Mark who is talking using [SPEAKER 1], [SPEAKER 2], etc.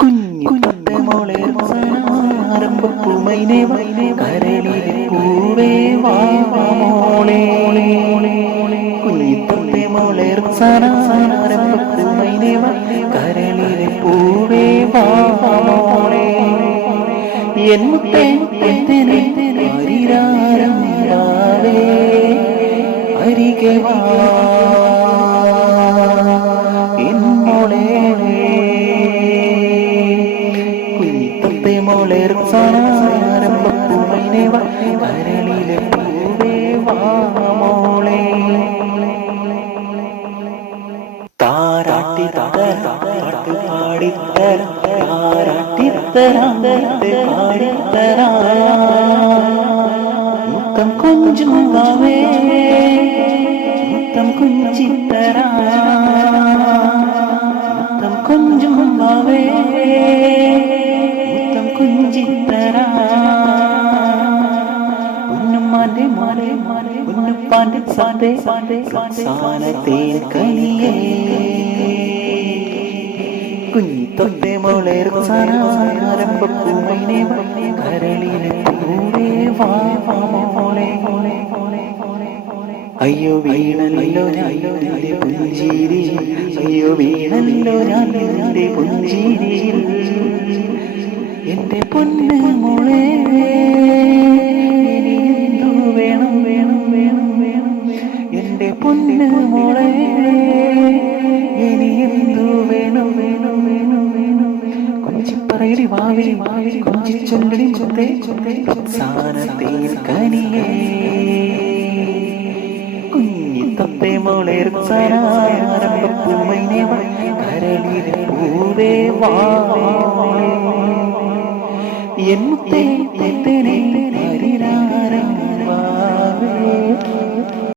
[SPEAKER 1] കുഞ്ഞുകുഞ്ഞു മോളെ ആരംഭപ്പൂമൈനെ കരളിലെ പൂവേ വാ മോളെ. കുഞ്ഞിത്തത്തെ മോളെ ആരംഭപ്പൂമൈനെ കരളിലെ പൂവേ വാ മോളെ. എൻ മുത്തേ മുത്തനെ ഹരിരാരം രാവേ. അരികെ വാ. എൻ മോളെ കുഞ്ഞിത്തത്തെ മോളെ ആരംഭപ്പൂമൈനെ കരളിലെ പൂവേ വാ മോളെ താരാട്ടി പാട്ട് പാടിത്തര താരാട്ടിത്തരാന്തരത്തെ പാടിത്തര മുത്തം കൊഞ്ചുമാവേ മുത്തം കുഞ്ചിത്തര മുത്തം കൊഞ്ചുമാവേ മുത്തം ഉണ്ണുപ്പാന്റെ സാന്റെ സാന്റെ സാനത്തെ കനിയേ കുഞ്ഞിത്തൊത്തെ മോളെ ആരംഭപ്പൂമൈനെ കരളിലെ പൂവേ വാ അയ്യോ വീണല്ലോ നിന്റെ പുഞ്ചിരി അയ്യോ വീണല്ലോ ഞാൻ നിന്റെ പുഞ്ചിരിയിൽ എന്റെ പൊന്ന് മോളെ വാവിരി വാവിരി കൊഞ്ചി ചൊല്ലടി ചൊത്തേ ചൊത്തേ സാനത്തെ കനിയേ കുഞ്ഞിത്തത്തെ മോളെ ആരംഭപ്പൂമൈനെ കരളിലെ പൂവേ വാ. എൻ